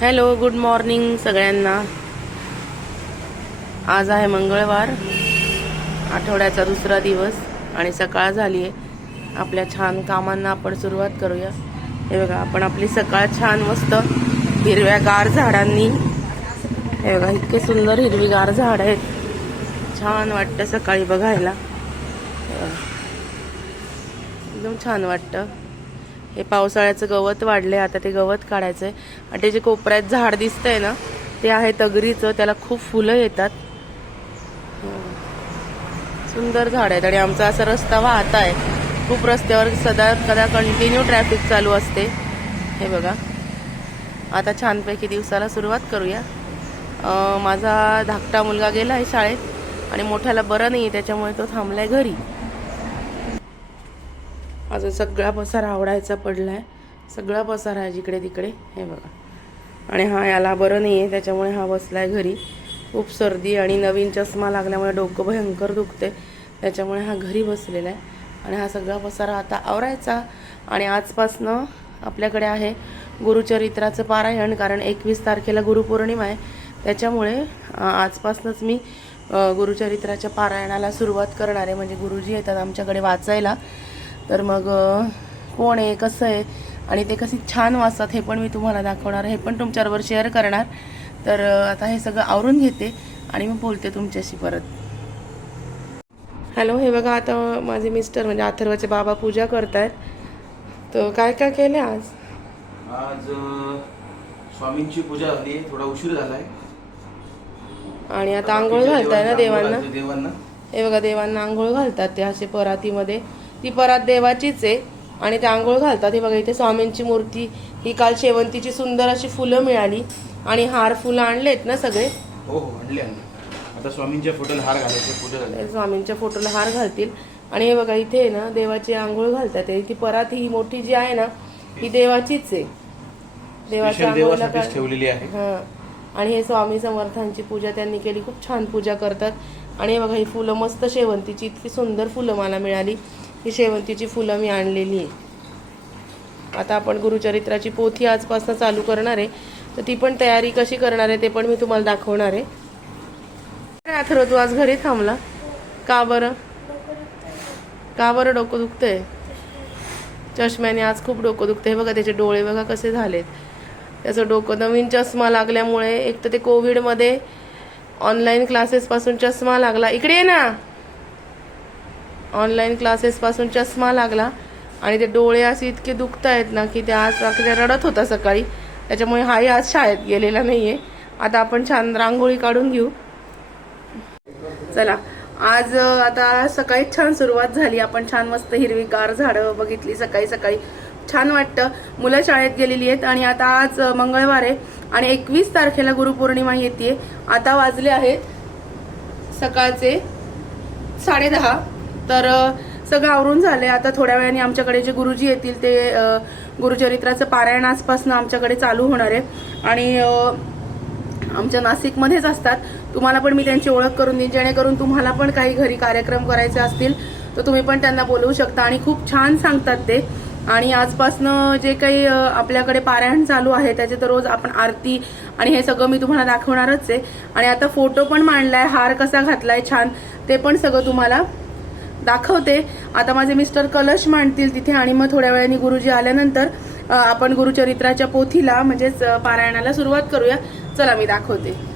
Hello good morning सगळ्यांना. आज आहे मंगळवार आठवड्याचा दुसरा दिवस आणि सकाळ झाली आहे. आपल्या छान कामांना आपण सुरुवात करूया. हे बघा आपण आपली सकाळ छान मस्त हिरव्यागार झाडांनी. हे बघा इतके सुंदर हिरवीगार झाड आहेत. छान वाटतं सकाळी बघायला. एकदम छान वाटतं. हे पावसाळ्याचं गवत वाढलंय आता ते गवत काढायचंय. आणि ते जे कोपऱ्यात झाड दिसतंय ना ते आहे तगरीचं त्याला खूप फुलं येतात. सुंदर झाड आहेत आणि आमचा असा रस्ता वाहत आहे. खूप रस्त्यावर सदा कदा कंटिन्यू ट्रॅफिक चालू असते. हे बघा. आता छानपैकी दिवसाला सुरुवात करूया. माझा धाकटा मुलगा गेला आहे शाळेत आणि मोठ्याला बरं नाही त्याच्यामुळे तो थांबलाय घरी. माझा सगळा पसारा आवडायचा पडला आहे सगळा पसारा आहे जिकडे तिकडे. हे बघा. आणि हा याला बरं नाही आहे त्याच्यामुळे हा बसला आहे घरी. खूप सर्दी आणि नवीन चष्मा लागल्यामुळे डोकं भयंकर दुखते त्याच्यामुळे हा घरी बसलेला आहे. आणि हा सगळा पसारा आता आवरायचा. आणि आजपासनं आपल्याकडे आहे गुरुचरित्राचं पारायण कारण एकवीस तारखेला गुरुपौर्णिमा आहे. त्याच्यामुळे आजपासूनच आजपासनंच मी गुरुचरित्राच्या पारायणाला सुरुवात करणार आहे. म्हणजे गुरुजी येतात आमच्याकडे वाचायला. तर मग कोण आहे कसं आहे आणि ते कशी छान वाचतात हे पण मी तुम्हाला दाखवणार. हे पण तुमच्याबरोबर शेअर करणार. तर आता हे सगळं आवरून घेते आणि मी बोलते तुमच्याशी परत. हॅलो हे बघा आता माझे मिस्टर म्हणजे अथर्वाचे बाबा पूजा करतायत. तर काय काय केलं आज? आज स्वामींची पूजा झाली थोडा उशीर झालाय. आणि आता आंघोळ घालताय ना देवांना देवांना. हे बघा देवांना आंघोळ घालतात ते असे परातीमध्ये. ती परात देवाचीच आहे. आणि ते आंघोळ घालतात. हे बघा इथे स्वामींची मूर्ती ही काल शेवंतीची सुंदर अशी फुलं मिळाली. आणि हार फुलं आणलेत ना सगळे? हो हो आणले आणले. आता स्वामींच्या फोटोला हार घालायचे पूजा झाली. ते स्वामींच्या फोटोला हार घालतील. आणि हे बघा इथे ना देवाची आंघोळ घालतात. ती परात ही मोठी जी आहे ना ही देवाचीच आहे. देवाच्या आंघोळीला ठेवलेली आहे. हा. आणि हे स्वामी समर्थांची पूजा त्यांनी केली. खूप छान पूजा करतात. आणि हे बघा ही फुलं मस्त शेवंतीची इतकी सुंदर फुलं मला मिळाली. ही शेवंतीची फुलं मी आणलेली आहे. आता आपण गुरुचरित्राची पोथी आजपासून चालू करणार आहे. तर ती पण तयारी कशी करणार आहे ते पण मी तुम्हाला दाखवणार आहे. काय अथर्व तू आज घरी थांबला. का बरं? का बरं डोकं दुखतंय? चष्म्याने आज खूप डोकं दुखतंय. हे बघा त्याचे डोळे बघा कसे झालेत. त्याचं डोकं नवीन चष्मा लागल्यामुळे एक तर ते कोविडमध्ये ऑनलाईन क्लासेसपासून चष्मा लागला. इकडे ये ना. ऑनलाईन क्लासेसपासून चष्मा लागला. आणि ते डोळे असे इतके दुखत आहेत ना की ते आज अगदी रडत होता सकाळी. त्याच्यामुळे हाही आज शाळेत गेलेला नाही आहे आता आपण छान रांगोळी काढून घेऊ. चला आज आता सकाळी छान सुरुवात झाली. आपण छान मस्त हिरवीगार झाडं बघितली सकाळी सकाळी. छान वाटतं. मुलं शाळेत गेलेली आहेत आणि आता आज मंगळवार आहे आणि एकवीस तारखेला गुरुपौर्णिमा येते आता वाजले आहेत सकाळचे साडेदहा तर सगळं आवरून झालंय. आता थोड्या वेळाने आमच्याकडे जे गुरुजी येतील ते गुरुचरित्राचं पारायण आजपासून आमच्याकडे चालू होणार आहे. आणि आमच्या नाशिकमध्येच असतात. तुम्हाला पण मी त्यांची ओळख करून देईन. जेणेकरून तुम्हाला पण काही घरी कार्यक्रम करायचे असतील तर तुम्ही पण त्यांना बोलवू शकता. आणि खूप छान सांगतात ते. आणि आजपासनं जे काही आपल्याकडे पारायण चालू आहे त्याचे तर रोज आपण आरती आणि हे सगळं मी तुम्हाला दाखवणारच आहे. आणि आता फोटो पण मांडलाय हार कसा घातलाय छान ते पण सगळं तुम्हाला दाखवते. आता माझे मिस्टर कलश मांडतील तिथे आणि मग थोड्या वेळाने गुरुजी आल्यानंतर आपण गुरुचरित्राच्या पोथीला म्हणजेच पारायणाला सुरुवात करूया. चला मी दाखवते.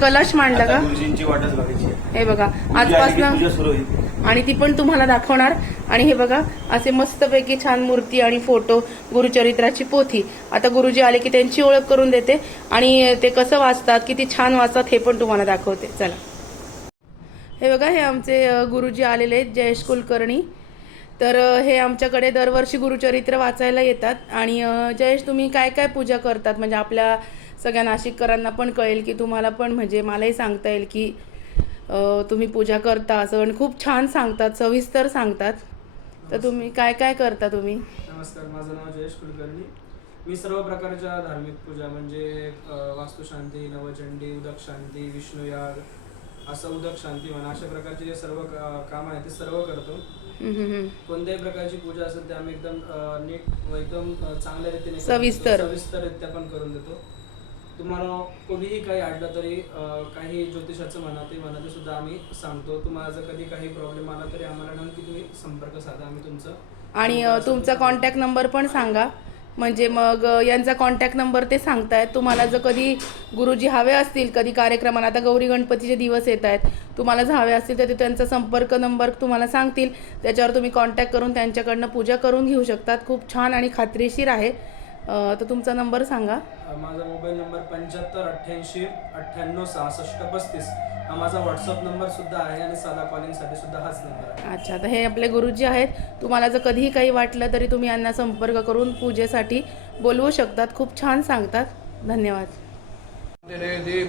कलश मांडला का? गुरुजींची वाटच बघायची आहे. हे बघा आजपासनं आणि ती पण तुम्हाला दाखवणार. आणि हे बघा असे मस्तपैकी छान मूर्ती आणि फोटो गुरुचरित्राची पोथी. आता गुरुजी आले की त्यांची ओळख करून देते. आणि ते कसं वाचतात किती छान वाचतात हे पण तुम्हाला दाखवते. चला. हे बघा हे आमचे गुरुजी आलेले आहेत जयेश कुलकर्णी. तर हे आमच्याकडे दरवर्षी गुरुचरित्र वाचायला येतात. आणि जयेश तुम्ही काय काय पूजा करतात? म्हणजे आपल्या सगळ्या नाशिककरांना पण कळेल की तुम्हाला पण म्हणजे मलाही सांगता येईल की तुम्ही पूजा करता असं आणि खूप छान सांगतात सविस्तर सांगतात तर तुम्ही काय काय करता तुम्ही नमस्कार माझं नाव जयेश कुलकर्णी मी सर्व प्रकारच्या धार्मिक पूजा म्हणजे वास्तुशांती नवचंडी उदक शांती विष्णुयाग असं उदक शांती म्हणा अशा प्रकारचे जे सर्व काम आहे ते सर्व करतो. कोणत्याही प्रकारची पूजा असेल ते आम्ही एकदम नीट व एकदम चांगल्या रीतीने सविस्तर. देतो. सविस्तररित्या पण करून देतो तुम्हाला कोणीही काही अडलं तरी काही ज्योतिषाचं म्हणा ते म्हणा ते सुद्धा आम्ही सांगतो. तुम्हाला जर कधी काही प्रॉब्लेम आला तरी आम्हाला नक्की तुम्ही संपर्क साधा आम्ही तुमचं आणि तुमचा कॉन्टॅक्ट नंबर पण सांगा. म्हणजे मग यांचा कॉन्टॅक्ट नंबर ते सांगतायत. तुम्हाला जर कधी गुरुजी हवे असतील कधी कार्यक्रमाला आता गौरी गणपतीचे दिवस येत आहेत. तुम्हाला जर हवे असतील तर ते त्यांचा संपर्क नंबर तुम्हाला सांगतील. त्याच्यावर तुम्ही कॉन्टॅक्ट करून त्यांच्याकडनं पूजा करून घेऊ शकतात. खूप छान आणि खात्रीशीर आहे. तर तुमचा नंबर सांगा. माझा मोबाईल नंबर पंच्याहत्तर अठ्ठ्याऐंशी अठ्ठ्याण्णव सहासष्ट पस्तीस. हा माझा व्हॉट्सअप नंबर सुद्धा आहे आणि साधा कॉलिंगसाठी सुद्धा हाच नंबर आहे. अच्छा तर हे आपले गुरुजी आहेत. तुम्हाला जर कधीही काही वाटलं तरी तुम्ही यांना संपर्क करून पूजेसाठी बोलवू शकतात. खूप छान सांगतात. धन्यवाद. तिरेति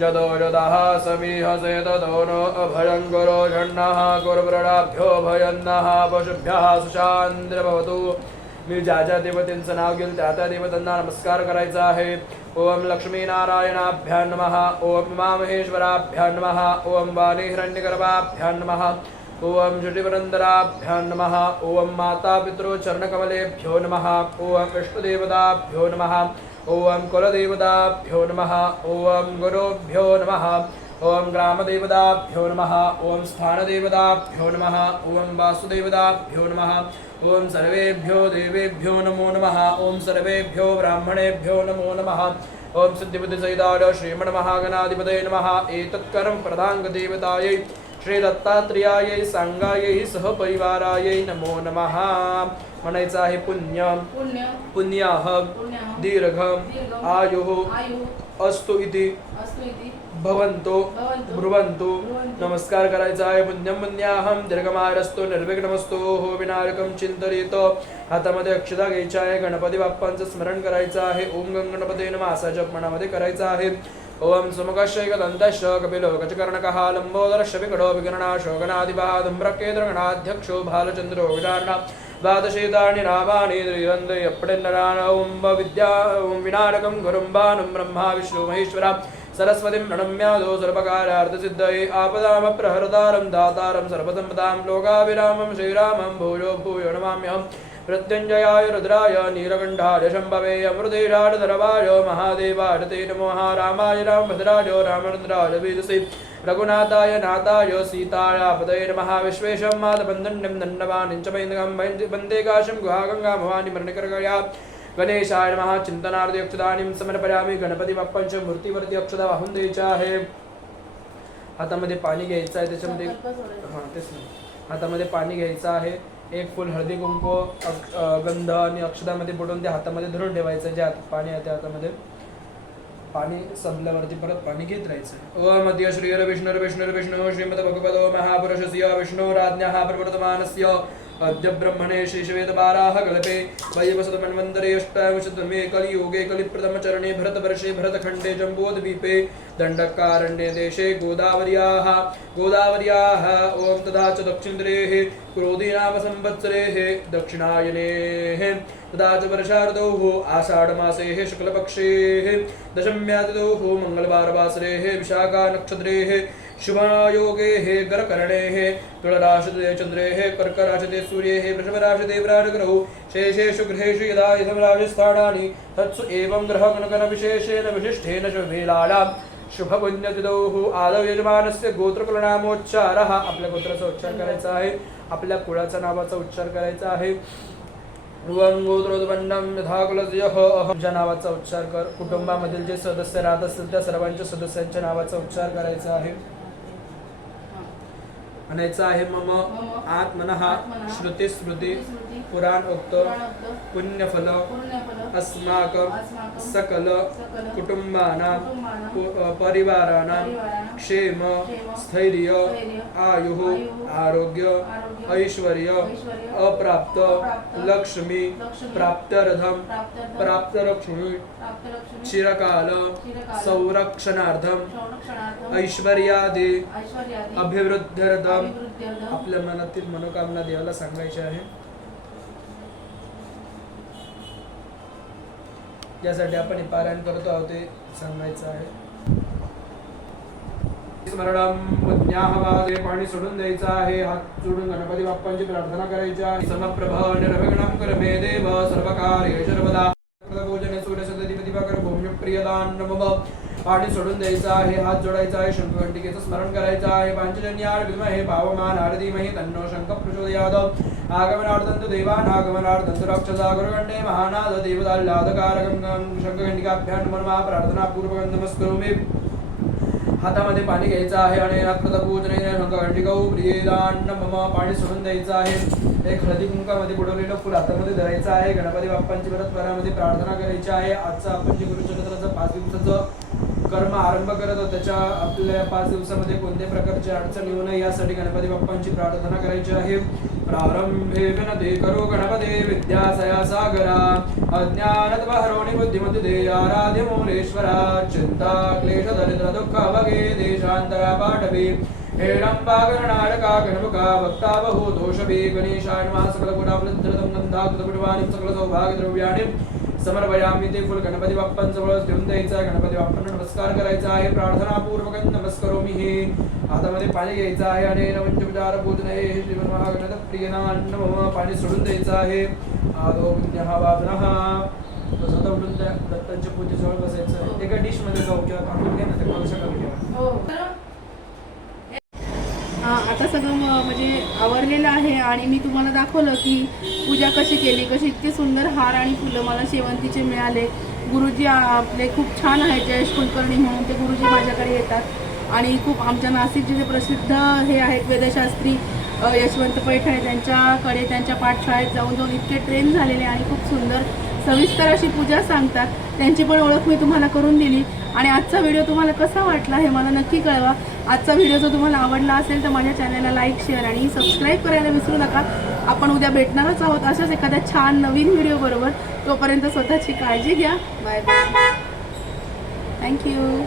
जदो जदः समीहसे ततो नो अभयङ्करो षण्णः गुरुव्रणाभ्यो भयन्नः पशुभ्यः सुशांद्र भवतु मी ज्या ज्या देवतेंचं नाव घेईल त्या त्या देवतांना नमस्कार करायचा आहे. ओम लक्ष्मीनारायणाभ्या नमः. ओम उमामहेश्वराभ्या नमः. ओम बालिहिरण्यगर्भाभ्या नमः. ओम जटिवरन्दराभ्यां नमः. ओम मातापितृचरणकमलेभ्यो नमः. ओम विष्णुदेवताभ्यो नमः. ओम कुलदेवताभ्यो नमः. ओम गुरुभ्यो नमः. ओम ग्रामदेवताभ्यो नमः ओम स्थानदेवताभ्यो नमः ओम वासुदेवताभ्यो नमः ओम सर्वेभ्यो देवेभ्यो नमो नमः ओम सर्वेभ्यो ब्राह्मणेभ्यो नमो नमः ओम सिद्धिबुद्धिसहिताय श्रीमन्महागणाधिपतये नमः एतत्करं प्रदाङ्गदेवतायै श्रीदत्तात्रेयायै सांगायै सहपरिवारायै नमो नमः। म्हणायचं आहे पुण्य। पुण्य। पुण्याह। आयुः। आयु। अस्तु इति। ब्रुवन्तु ब्रुवन्तु. नमस्कार करायचा आहे पुण्यम पुण्याहम दीर्घमारस्तो निर्विघ्नमस्तो हो विनायकम चिंतरित हातामध्ये अक्षता घ्यायच्या आहे गणपती बाप्पांचं स्मरण करायचं आहे ओम गणपती नम असा जप मनामध्ये करायचा आहे। ओम सुमुखशैक दंतश कपिलो गजकर्णकः लंबोदरश विकडो विगणनाशो गणाधिपः धूम्रकेन्द्रगणाध्यक्षो भालचंद्रो विचारणा द्वादशेतानि नामानि त्रिरन्धयप्पडिन्नराण ओं विद्या ओं विनायकं गुरुम्बानं ब्रह्मा विष्णु महेश्वरा सरस्वतीं प्रणम्यादो सर्वकार्यार्थसिद्धये आपदामप्रहरतारं दातारं सर्वसम्पदां लोकाभिरामं श्रीरामं भूयो भूयो नमाम्यहम् प्रत्यञ्जयाय रुद्राय नीलकण्ठाय शम्भवे अमृतेशाय धरवाय महादेवाय ते नमो रामाय रामभद्राय रामचन्द्राय वेदसे रघुनाथाय नाथाय सीताय पदये नमः विश्वेशं मातबन्धन्यं दण्डवानिं च मैन्दकं वन्दे काशं गुहागङ्गा भवानि मरणकरकया गणेशाय नमः चिंतनार्थ अक्षदानीं समर्पयामी गणपती बाप्पांच्या मूर्तीवरती अक्षदा वाहून द्यायच्या आहे। हातामध्ये पाणी घ्यायचं आहे त्याच्यामध्ये हां तेच नाही हातामध्ये पाणी घ्यायचं आहे एक फुल हळदी कुंकू गंध आणि अक्षदामध्ये बुडवून ते हातामध्ये धरून ठेवायचं जे हात पाणी आहे त्या हातामध्ये. पाणी संपल्यावरती परत पाणी घेत राहायचं ओम अद्य श्रीर विष्णुर विष्णुर विष्णु श्रीमद भगवतो महापुरुषस्य विष्णोराज्ञः प्रवर्तमानस्य अद्य ब्रह्मणे श्रीशवेदबाराः कल्पे वैवसत अष्टाविशतमे कलियुगे कलिप्रथमचरणे भरतवर्षे भरतखण्डे जम्बोद्वीपे दण्डकारण्ये देशे गोदावर्याः। गोदावर्याः ॐ तथा च दक्षिणद्रेः क्रोधीनाम संवत्सरेः दक्षिणायनेः। तथा च वर्षार्धौः आषाढमासेः शुक्लपक्षेः। दशम्यातिथौः मङ्गलवारवासरेः विशाखानक्षत्रेः नक्षत्रेः शुभयोगेः गरकर्णेः तुलराशते चन्द्रेः कर्कराशते सूर्येः वृषभराशते विराजग्रहु शेषेषु गृहेषु यदा इदं तत्सु एवं ग्रहगणगणविशेषेण विशिष्टेन शुभवेलालां शुभपुण्यतिदौः आदौ यजमानस्य गोत्रकुलनामोच्चारः। आपल्या गोत्राचा उच्चार करायचा आहे। आपल्या कुळाचा नावाचा उच्चार करायचा आहे। ध्रुवं गोत्रोत्पन्नं यथा कुलस्यः अहमच्या नावाचा उच्चार कर। कुटुंबामधील जे सदस्य राहत असतील त्या सर्वांच्या सदस्यांच्या नावाचा उच्चार करायचा आहे। म्हणायचं आहे मम आत्मनः श्रुती स्मृती पुराण उक्त पुण्यफल अस्माकं सकल कुटुंबानां कुटुंबानां पु- अ, परिवाराणां परिवाराणां क्षेम स्थैर्य आयुः आरोग्य ऐश्वर्य अप्राप्त लक्ष्मी प्राप्तलक्ष्मी प्राप्तलक्ष्मी चिरकाल चिरकाल संरक्षणार्थं संरक्षणार्थं ऐश्वर्यादि अभिवृद्ध्यर्थं आपल्या मनातील मनोकामना देवाला सांगायची आहे. यासाठी आपण हे पारायण करतो आहोत ते सांगायचं आहे. स्मरणम पाणी सोडून द्यायचं आहे. हात सोडून गणपती बाप्पांची प्रार्थना करायची आहे. समप्रभ निर्विघ्नं कर मे देव सर्वकार्य सर्वदा. भोजने सूर्यसदधिपती कर भूम्य प्रियदान मम पाणी सोडून द्यायचं आहे हात जोडायचा आहे. शंखघंटिकेचं स्मरण करायचं आहे. पांचजन्य पांचजन्याळ विद्महे पावमान आरधीमहि तन्नो शंख प्रचोदयाद आगमनार्थंतु देवान आगमनार्थंतु महानाद देवदाल्लादकारकं शंखघंटिकाभ्यां मनमा नमस्करोमि। हातामध्ये पाणी घ्यायचं आहे आणि पूजने शंखघंटिकौ प्रियदान मम पाणी सोडून द्यायचं आहे. एक हळदी कुंकामध्ये बुडवलेलं फुल हातामध्ये धरायचं आहे. गणपती बाप्पांची परत प्रार्थना करायची आहे. आजचा आपण जे गुरुचरित्राचं पाच दिवसाचं कर्म आरंभ करत त्याच्या आपल्या पाच दिवसामध्ये कोणत्या प्रकारची अडचण येऊ नये यासाठी गणपती बाप्पांची प्रार्थना करायची आहे. प्रारंभे विनते करो गणपते विद्यासया सागरा. अज्ञानत्वहरोणि बुद्धिमती दे आराध्य मोरेश्वरा चिंता क्लेश दरिद्र दुःख भगे देशांतरा पाठवी. हेडंबा गणनाडका गणमुखा भक्ता बहु दोषभे गणेशाय नमः सकल गुणावृद्धृतं गंधा कृतपुटवाणी सकल सौभाग्य द्रव्याणि समर्पयामी ते फुल गणपती बाप्पांजवळ ठेवून द्यायचा. आहे गणपती बाप्पांना नमस्कार करायचा आहे. प्रार्थनापूर्वक नमस्कारो मी हे. हातामध्ये पाणी घ्यायचं आहे आणि नवंचपचार पूजने श्रीमन महागणत प्रियनान्न पाणी सोडून द्यायचं आहे. आदो पुण्यः वादनः स्वतः उठून त्या दत्तांच्या पूजेजवळ बसायचं एका डिशमध्ये जाऊ किंवा काढून घ्या ना ते ठेवा आता म्हणजे आवरलेलं आहे आणि मी तुम्हाला दाखवलं की पूजा कशी केली कशी इतके सुंदर हार आणि फुलं मला शेवंतीचे मिळाले. गुरुजी आपले खूप छान आहेत जयेश कुलकर्णी म्हणून ते गुरुजी माझ्याकडे येतात. आणि खूप आमच्या नाशिकचे जे प्रसिद्ध हे आहेत वेदशास्त्री यशवंत पैठ आहे त्यांच्याकडे त्यांच्या पाठशाळेत जाऊन जाऊन इतके ट्रेन झालेले आणि खूप सुंदर सविस्तर अशी पूजा सांगतात. त्यांची पण ओळख मी तुम्हाला करून दिली. आणि आजचा व्हिडिओ तुम्हाला कसा वाटला हे मला नक्की कळवा. आजचा व्हिडिओ जर तुम्हाला आवडला असेल तर माझ्या चॅनलला लाईक शेअर आणि सबस्क्राईब करायला विसरू नका. आपण उद्या भेटणारच आहोत अशाच एखाद्या छान नवीन व्हिडिओ बरोबर. तोपर्यंत स्वतःची काळजी घ्या. Bye bye thank you